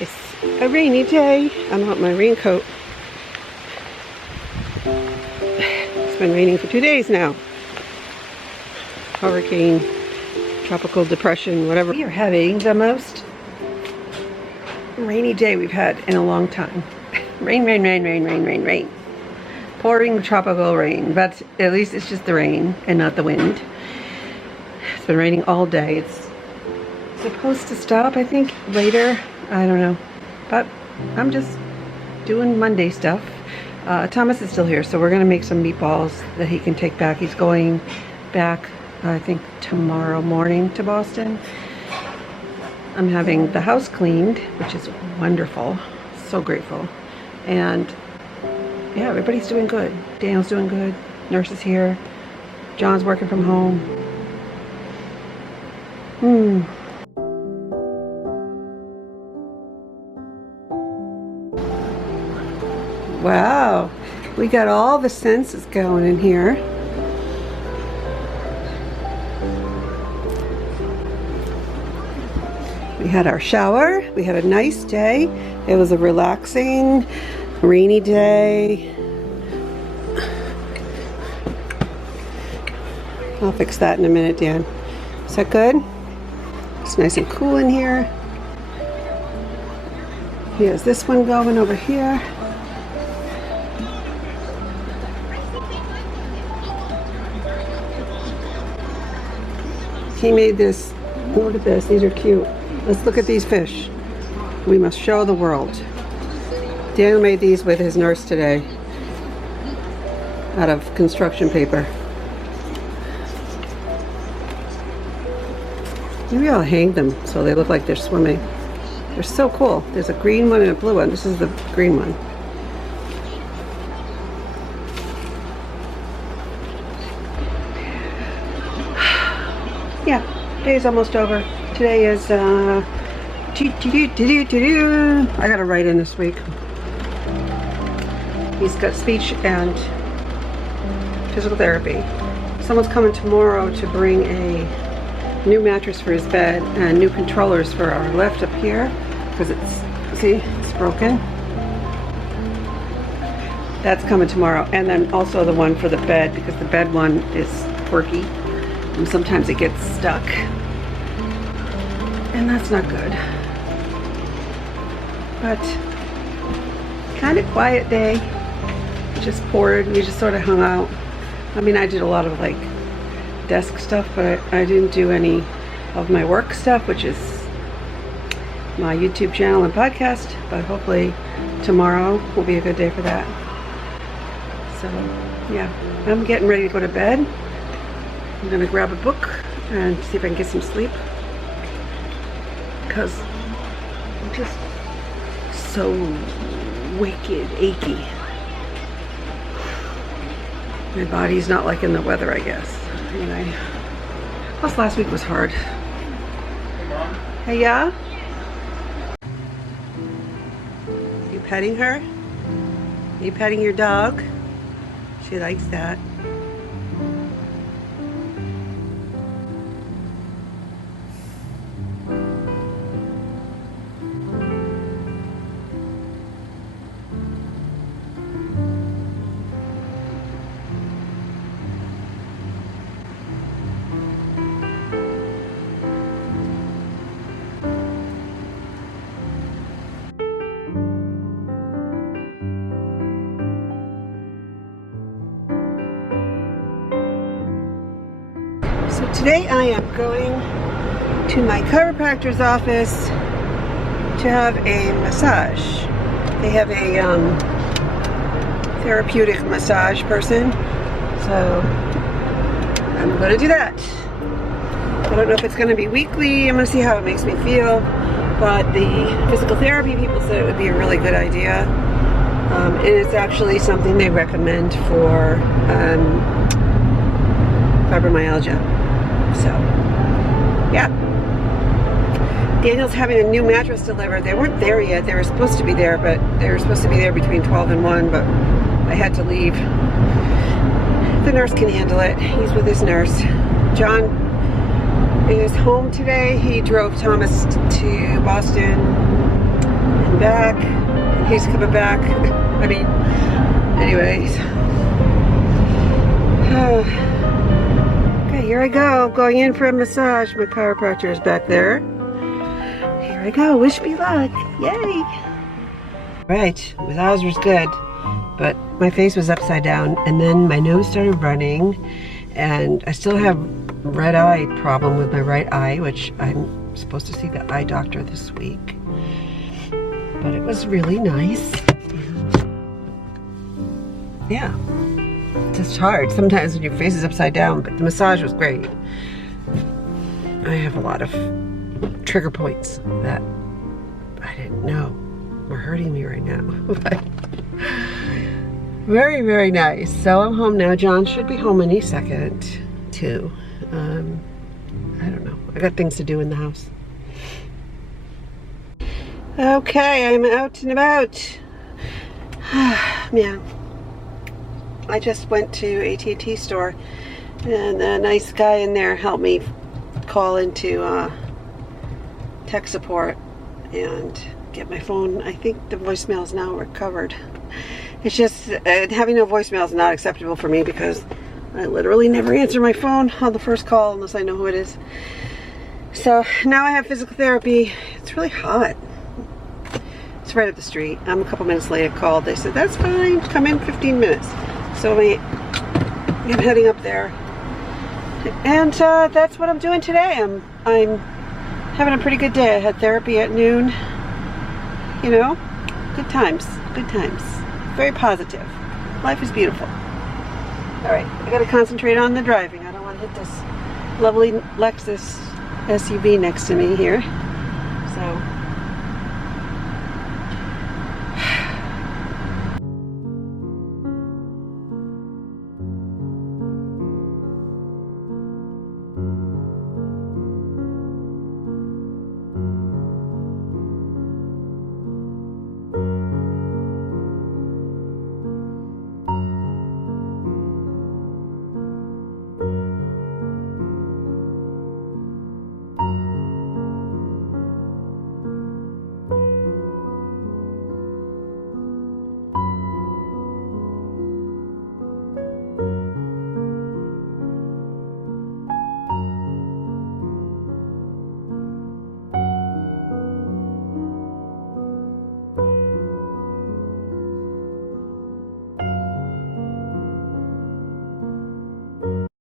It's a rainy day. I'm out in my raincoat. It's been raining for 2 days now. Hurricane, tropical depression, whatever. We are having the most rainy day we've had in a long time. Rain, rain, rain, rain, rain, rain, rain. Pouring tropical rain, but at least it's just the rain and not the wind. It's been raining all day. It's supposed to stop, I think, later. I don't know. But I'm just doing Monday stuff. Thomas is still here, so we're going to make some meatballs that he can take back. He's going back, I think, tomorrow morning to Boston. I'm having the house cleaned, which is wonderful. So grateful. And yeah, everybody's doing good. Daniel's doing good. Nurse is here. John's working from home. Wow, we got all the senses going in here. We had our shower. We had a nice day. It was a relaxing, rainy day. I'll fix that in a minute, Dan. Is that good? It's nice and cool in here. Here's this one going over here. He made this. Look at this. These are cute. Let's look at these fish. We must show the world. Daniel made these with his nurse today out of construction paper. Maybe I'll hang them so they look like they're swimming. They're so cool. There's a green one and a blue one. This is the green one. Yeah, day's almost over. Today is I gotta write in this week. He's got speech and physical therapy. Someone's coming tomorrow to bring a new mattress for his bed and new controllers for our lift up here because it's, see, it's broken. That's coming tomorrow, and then also the one for the bed because the bed one is quirky and sometimes it gets stuck, and that's not good. But kind of quiet day. Just poured. We just sort of hung out. I mean, I did a lot of like desk stuff, but I didn't do any of my work stuff, which is my YouTube channel and podcast, but hopefully tomorrow will be a good day for that. So yeah, I'm getting ready to go to bed. I'm gonna grab a book and see if I can get some sleep because I'm just so wicked achy. My body's not liking the weather, I guess. Anyway, plus last week was hard. Hey, yeah? You petting her? You petting your dog? She likes that. So today I am going to my chiropractor's office to have a massage. They have a therapeutic massage person, so I'm going to do that. I don't know if it's going to be weekly. I'm going to see how it makes me feel, but the physical therapy people said it would be a really good idea. And it's actually something they recommend for fibromyalgia. So, yeah. Daniel's having a new mattress delivered. They weren't there yet. They were supposed to be there, but they were supposed to be there between 12 and 1, but I had to leave. The nurse can handle it. He's with his nurse. John is home today. He drove Thomas to Boston back. He's coming back. I mean, anyways. Okay, here I go. Going in for a massage. My chiropractor is back there. Here I go. Wish me luck. Yay. Right, massage was good, but my face was upside down, and then my nose started running, and I still have red eye problem with my right eye, which I'm supposed to see the eye doctor this week. But it was really nice. Yeah, it's just hard sometimes when your face is upside down, but the massage was great. I have a lot of trigger points that I didn't know were hurting me right now. But very, very nice. So I'm home now. John should be home any second too. I don't know. I got things to do in the house. Okay, I'm out and about. Man, I just went to AT&T store, and a nice guy in there helped me call into tech support and get my phone. I think the voicemail is now recovered. It's just having no voicemail is not acceptable for me because I literally never answer my phone on the first call unless I know who it is. So now I have physical therapy. It's really hot. It's right up the street. I'm a couple minutes late. I called. They said that's fine. Come in 15 minutes. So I'm heading up there, and that's what I'm doing today. I'm having a pretty good day. I had therapy at noon. You know, good times, good times. Very positive. Life is beautiful. All right, I gotta concentrate on the driving. I don't want to hit this lovely Lexus SUV next to me here. So